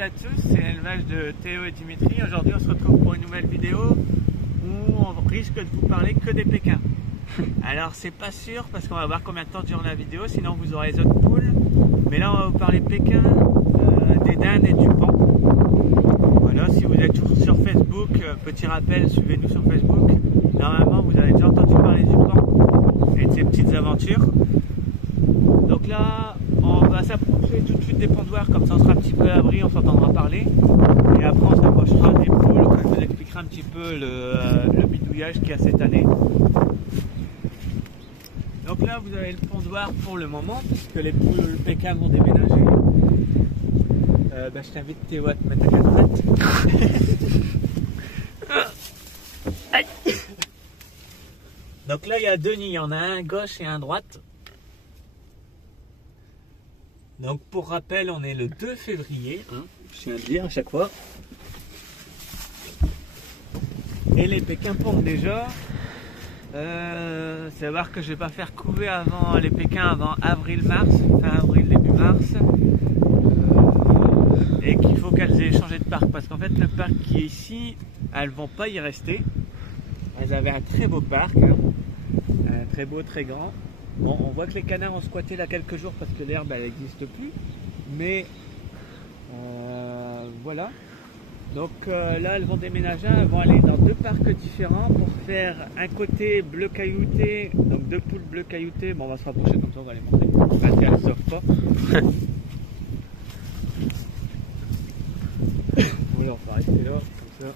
salut à tous, c'est l'élevage de Théo et Dimitri. Aujourd'hui on se retrouve pour une nouvelle vidéo où on risque de vous parler que des pékins. Alors c'est pas sûr parce qu'on va voir combien de temps dure la vidéo, sinon vous aurez les autres poules. Mais là on va vous parler pékins, des dindes et du pan. Voilà, si vous êtes toujours sur Facebook, petit rappel, suivez-nous sur Facebook. Normalement vous avez déjà entendu parler du pan et de ses petites aventures. Donc là on va s'approcher tout de suite des pondoirs, comme ça on sera un petit peu à l'abri, on s'entendra parler. Et après on s'approchera des poules, je vous expliquerai un petit peu le bidouillage qu'il y a cette année. Donc là vous avez le pondoir pour le moment, puisque les poules pékins vont déménager. Je t'invite Théo à te mettre à 4 pattes. Donc là il y a deux nids, il y en a un à gauche et un à droite. Donc pour rappel, on est le 2 février, je tiens à le dire à chaque fois. Et les pékins pondent déjà. Savoir que je vais pas faire couver avant les pékins avant avril-mars, fin avril, début mars. Et qu'il faut qu'elles aient changé de parc, parce qu'en fait le parc qui est ici, elles vont pas y rester. Elles avaient un très beau parc, très beau, très grand. Bon, on voit que les canards ont squatté là quelques jours parce que l'herbe elle n'existe plus, mais voilà. Donc là elles vont déménager, elles vont aller dans deux parcs différents pour faire un côté bleu caillouté, donc deux poules bleu caillouté. Bon, on va se rapprocher comme ça, on va les montrer parce qu'elles ne sortent pas. Voilà, on va rester là comme ça.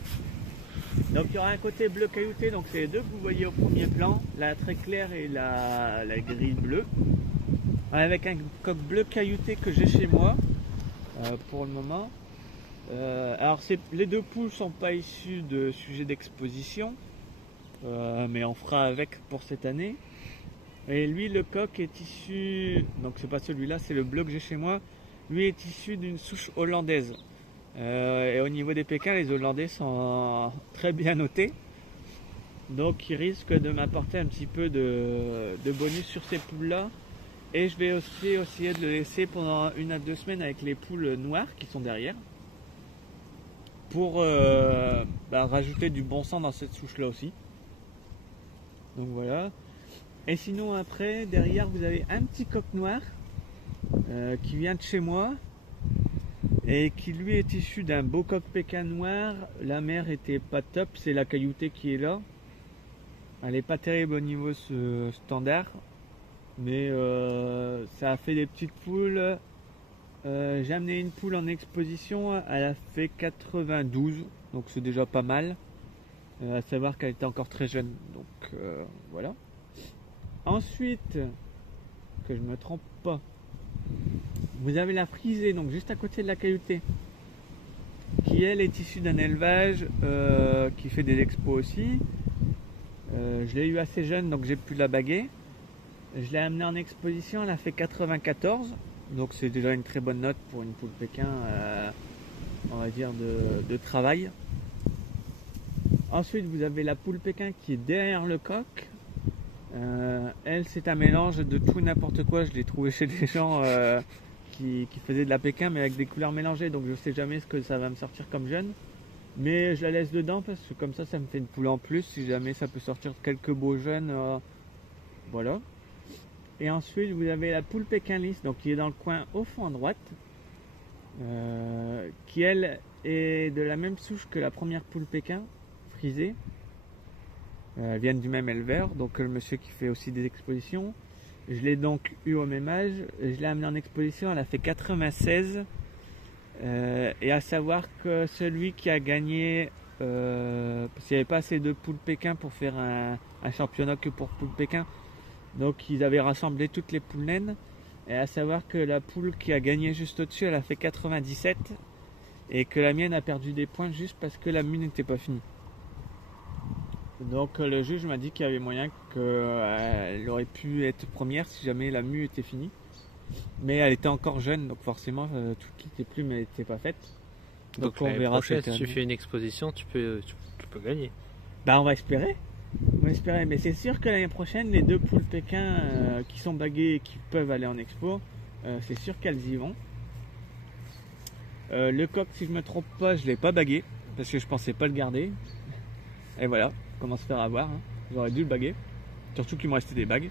Donc il y aura un côté bleu caillouté, donc c'est les deux que vous voyez au premier plan, la très claire et la grise bleue, avec un coq bleu caillouté que j'ai chez moi pour le moment. Alors les deux poules sont pas issues de sujets d'exposition, mais on fera avec pour cette année. Et lui le coq est issu, donc c'est pas celui-là, c'est le bleu que j'ai chez moi, lui est issu d'une souche hollandaise. Et au niveau des pékins, les Hollandais sont très bien notés, donc ils risquent de m'apporter un petit peu de bonus sur ces poules là. Et je vais aussi essayer de le laisser pendant 1 à 2 semaines avec les poules noires qui sont derrière pour rajouter du bon sang dans cette souche là aussi. Donc voilà. Et sinon après derrière vous avez un petit coq noir qui vient de chez moi et qui lui est issu d'un beau coq pékin noir. La mère était pas top, c'est la cailloutée qui est là. Elle est pas terrible au niveau standard, mais ça a fait des petites poules. J'ai amené une poule en exposition, elle a fait 92, donc c'est déjà pas mal. À savoir qu'elle était encore très jeune, donc voilà. Ensuite, que je me trompe pas, vous avez la frisée, donc juste à côté de la cailloutée, qui elle est issue d'un élevage qui fait des expos aussi. Je l'ai eu assez jeune, donc j'ai pu la baguer. Je l'ai amenée en exposition, elle a fait 94, donc c'est déjà une très bonne note pour une poule pékin, on va dire de travail. Ensuite vous avez la poule pékin qui est derrière le coq. Elle c'est un mélange de tout n'importe quoi, je l'ai trouvé chez des gens qui faisaient de la pékin mais avec des couleurs mélangées, donc je sais jamais ce que ça va me sortir comme jeune, mais je la laisse dedans parce que comme ça me fait une poule en plus si jamais ça peut sortir quelques beaux jeunes, voilà. Et ensuite vous avez la poule pékin lisse, donc qui est dans le coin au fond à droite, qui elle est de la même souche que la première poule pékin frisée. Elles viennent du même éleveur, donc le monsieur qui fait aussi des expositions. Je l'ai donc eu au même âge, je l'ai amené en exposition, elle a fait 96. Et à savoir que celui qui a gagné, parce qu'il n'y avait pas assez de poules pékin pour faire un championnat que pour poules pékin, donc ils avaient rassemblé toutes les poules naines. Et à savoir que la poule qui a gagné juste au-dessus, elle a fait 97, et que la mienne a perdu des points juste parce que la mue n'était pas finie. Donc le juge m'a dit qu'il y avait moyen qu'elle aurait pu être première si jamais la mue était finie. Mais elle était encore jeune, donc forcément toutes les plumes n'étaient pas faites. Donc on verra si tu fais une exposition, tu peux gagner. Bah on va espérer. On va espérer, mais c'est sûr que l'année prochaine, les deux poules pékin qui sont baguées et qui peuvent aller en expo, c'est sûr qu'elles y vont. Le coq, si je me trompe pas, je l'ai pas bagué parce que je pensais pas le garder. Et voilà, comment se faire avoir, hein. J'aurais dû le baguer, surtout qu'il me restait des bagues.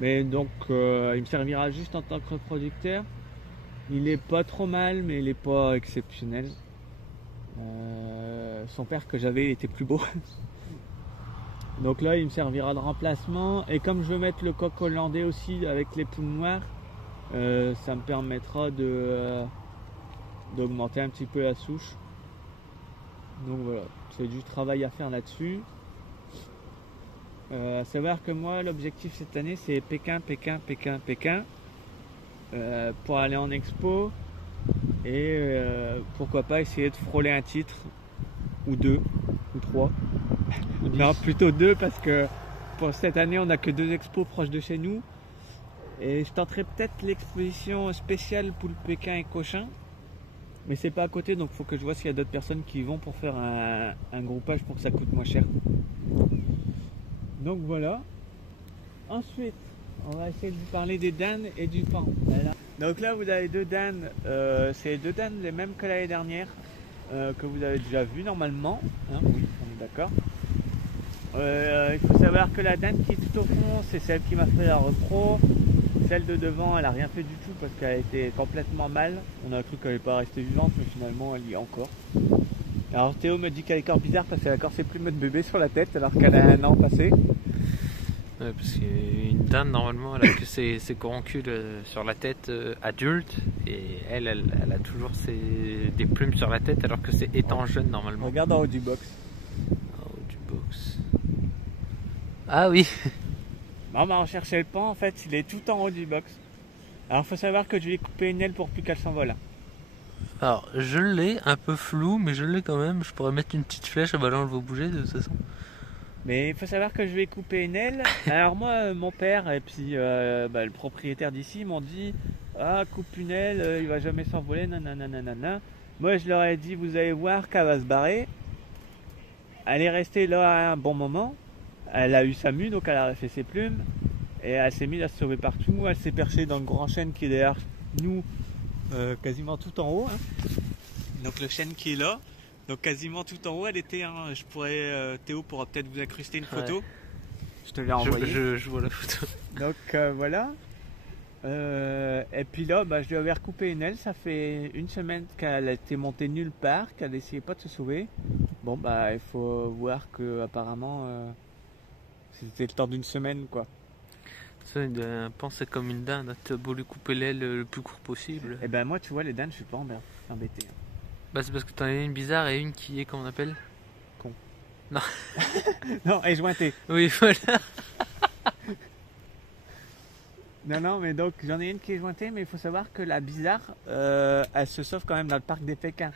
Mais donc il me servira juste en tant que reproducteur. Il est pas trop mal, mais il est pas exceptionnel. Son père que j'avais était plus beau. Donc là il me servira de remplacement. Et comme je veux mettre le coq hollandais aussi avec les poules noires, ça me permettra d'augmenter un petit peu la souche. Donc voilà, c'est du travail à faire là-dessus. À savoir que moi l'objectif cette année c'est Pékin pour aller en expo et pourquoi pas essayer de frôler un titre ou 2 ou 3. Non, plutôt 2 parce que pour cette année on n'a que 2 expos proches de chez nous et je tenterai peut-être l'exposition spéciale Poule Pékin et Cochin, mais c'est pas à côté donc il faut que je vois s'il y a d'autres personnes qui vont pour faire un groupage pour que ça coûte moins cher. Donc voilà. Ensuite on va essayer de vous parler des danes et du paon. Voilà. Donc là vous avez 2 danes, c'est les 2 danes les mêmes que l'année dernière, que vous avez déjà vu normalement, hein, oui on est d'accord. Il faut savoir que la dane qui est tout au fond c'est celle qui m'a fait la repro. Celle de devant elle a rien fait du tout parce qu'elle a été complètement mal. On a cru qu'elle n'allait pas rester vivante mais finalement elle y est encore. Alors Théo me dit qu'elle est encore bizarre parce qu'elle a encore ses plumes de bébé sur la tête alors qu'elle a un an passé. Ouais, parce qu'une dinde normalement elle a que ses coroncules sur la tête adulte et elle a toujours des plumes sur la tête alors que c'est étant jeune normalement. Regarde en haut du box. En haut du box. Ah oui. Non bah on cherchait le pan en fait, il est tout en haut du box. Alors il faut savoir que je lui ai coupé une aile pour plus qu'elle s'envole. Alors je l'ai un peu flou mais je l'ai quand même, je pourrais mettre une petite flèche, bah là on le voit bouger de toute façon. Mais il faut savoir que je vais couper une aile. Alors moi, mon père et puis le propriétaire d'ici m'ont dit ah coupe une aile, il va jamais s'envoler, nanana. Moi je leur ai dit vous allez voir qu'elle va se barrer. Elle est restée là un bon moment. Elle a eu sa mue donc elle a fait ses plumes et elle s'est mise à se sauver partout. Elle s'est perchée dans le grand chêne qui est derrière nous, quasiment tout en haut. Hein. Donc le chêne qui est là. Donc quasiment tout en haut elle était, hein, je pourrais, Théo pourra peut-être vous incruster une photo. Ouais. Je te l'ai envoyé. Je vois la photo. Donc voilà. Et puis là je lui avais recoupé une aile, ça fait une semaine qu'elle était montée nulle part, qu'elle n'essayait pas de se sauver. Bon il faut voir que apparemment c'était le temps d'une semaine quoi. Un paon c'est comme une dinde, t'as beau lui couper l'aile le plus court possible. Et ben moi tu vois les dindes je suis pas embêté. Bah c'est parce que t'en as une bizarre et une qui est, comment on appelle, con. Non. Non, elle est jointée. Oui, voilà. Non, mais donc j'en ai une qui est jointée, mais il faut savoir que la bizarre, elle se sauve quand même dans le parc des Pékins.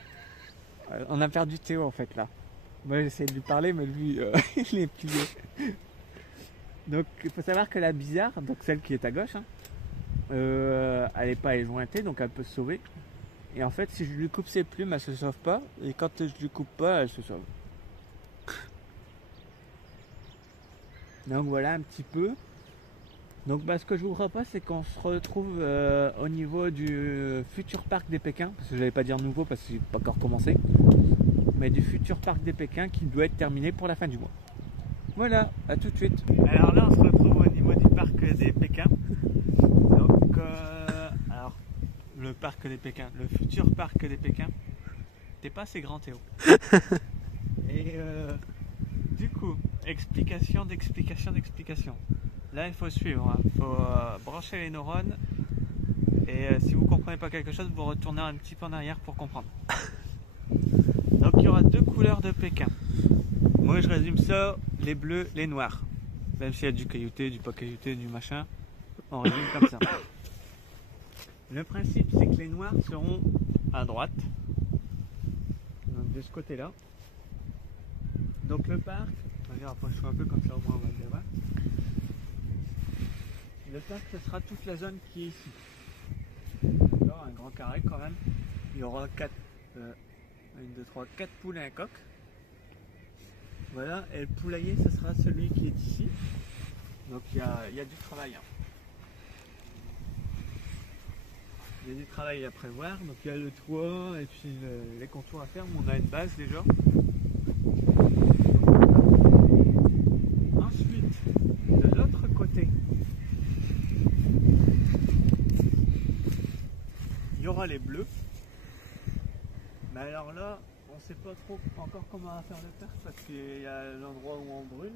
On a perdu Théo en fait là. Moi j'essaie de lui parler, mais lui, il est plié. Donc il faut savoir que la bizarre, donc celle qui est à gauche, hein, elle n'est pas jointée, donc elle peut se sauver. Et en fait, si je lui coupe ses plumes, elle se sauve pas. Et quand je lui coupe pas, elle se sauve. Donc voilà un petit peu. Donc ce que je vous propose, c'est qu'on se retrouve au niveau du futur parc des Pékins. Parce que je n'allais pas dire nouveau parce que c'est pas encore commencé. Mais du futur parc des Pékins qui doit être terminé pour la fin du mois. Voilà, à tout de suite. Alors là, on se retrouve au niveau du parc des Pékins. Donc, alors, le parc des Pékins, le futur parc des Pékins. T'es pas assez grand, Théo. Et du coup, explication d'explication. Là, il faut suivre. Il faut brancher les neurones. Et si vous comprenez pas quelque chose, vous retournez un petit peu en arrière pour comprendre. Donc, il y aura 2 couleurs de Pékin. Moi, je résume ça, les bleus, les noirs. Même s'il y a du caillouté, du pas caillouté, du machin, on résume comme ça. Le principe, c'est que les noirs seront à droite, donc de ce côté-là. Donc le parc, on va rapprocher un peu comme ça au moins on va le voir. Le parc, ce sera toute la zone qui est ici. Alors, un grand carré quand même. Il y aura 4 poules et un coq. Voilà, et le poulailler, ce sera celui qui est ici. Donc il y a du travail. Hein. Il y a du travail à prévoir, donc il y a le toit et puis les contours à faire, mais on a une base déjà. Ensuite, de l'autre côté, il y aura les bleus. Mais alors là, on ne sait pas trop encore comment on va faire le parc parce qu'il y a l'endroit où on brûle.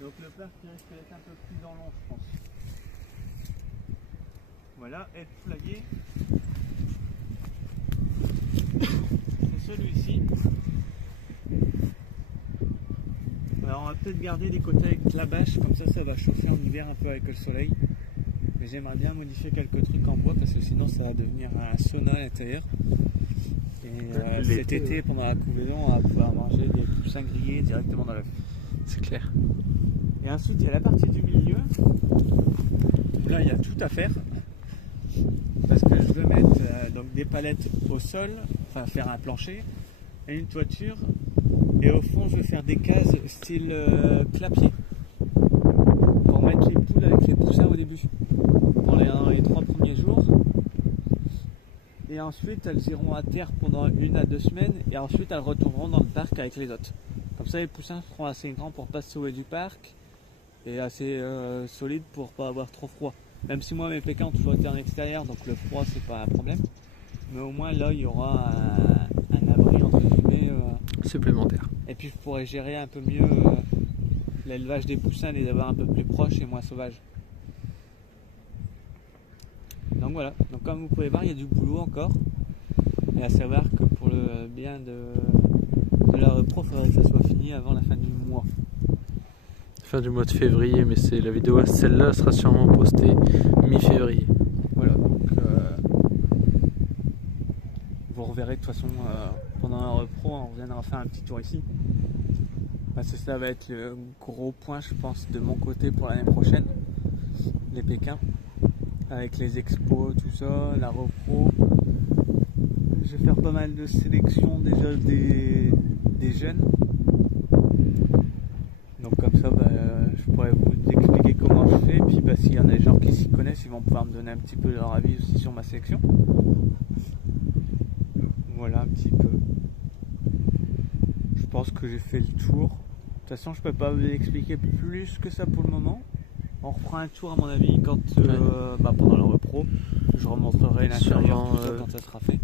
Donc le parc risque d'être un peu plus dans l'ombre, je pense. Voilà, et le poulailler, c'est celui-ci. Alors on va peut-être garder les côtés avec la bâche, comme ça va chauffer en hiver un peu avec le soleil. Mais j'aimerais bien modifier quelques trucs en bois parce que sinon ça va devenir un sauna à l'intérieur. Et cet été, pendant la couvaison, on va pouvoir manger des poussins grillés directement dans l'œuf. C'est clair. Et ensuite il y a la partie du milieu. Là il y a tout à faire. Parce que je veux mettre donc des palettes au sol, enfin faire un plancher et une toiture. Et au fond, je vais faire des cases style clapier pour mettre les poules avec les poussins au début, dans les 3 premiers jours. Et ensuite, elles iront à terre pendant 1 à 2 semaines et ensuite elles retourneront dans le parc avec les autres. Comme ça, les poussins seront assez grands pour pas se sauver du parc et assez solides pour pas avoir trop froid. Même si moi mes pékins ont toujours été en extérieur, donc le froid c'est pas un problème. Mais au moins là il y aura un abri entre guillemets supplémentaire. Et puis je pourrais gérer un peu mieux l'élevage des poussins, les avoir un peu plus proches et moins sauvages. Donc voilà, donc comme vous pouvez voir il y a du boulot encore. Et à savoir que pour le bien de la repro, il faudrait que ça soit fini avant la fin du mois. Fin du mois de février, mais c'est la vidéo, celle-là sera sûrement postée mi-février. Voilà, donc vous reverrez de toute façon pendant la repro, on reviendra faire un petit tour ici. Parce que ça va être le gros point, je pense, de mon côté pour l'année prochaine, les Pékins, avec les expos, tout ça, la repro. Je vais faire pas mal de sélection déjà des jeunes. Donc comme ça, je pourrais vous expliquer comment je fais. Puis s'il y en a des gens qui s'y connaissent, ils vont pouvoir me donner un petit peu leur avis aussi sur ma sélection. Voilà un petit peu. Je pense que j'ai fait le tour. De toute façon, je peux pas vous expliquer plus que ça pour le moment. On reprend un tour à mon avis quand pendant la repro. Je remontrerai l'intérieur quand ça sera fait.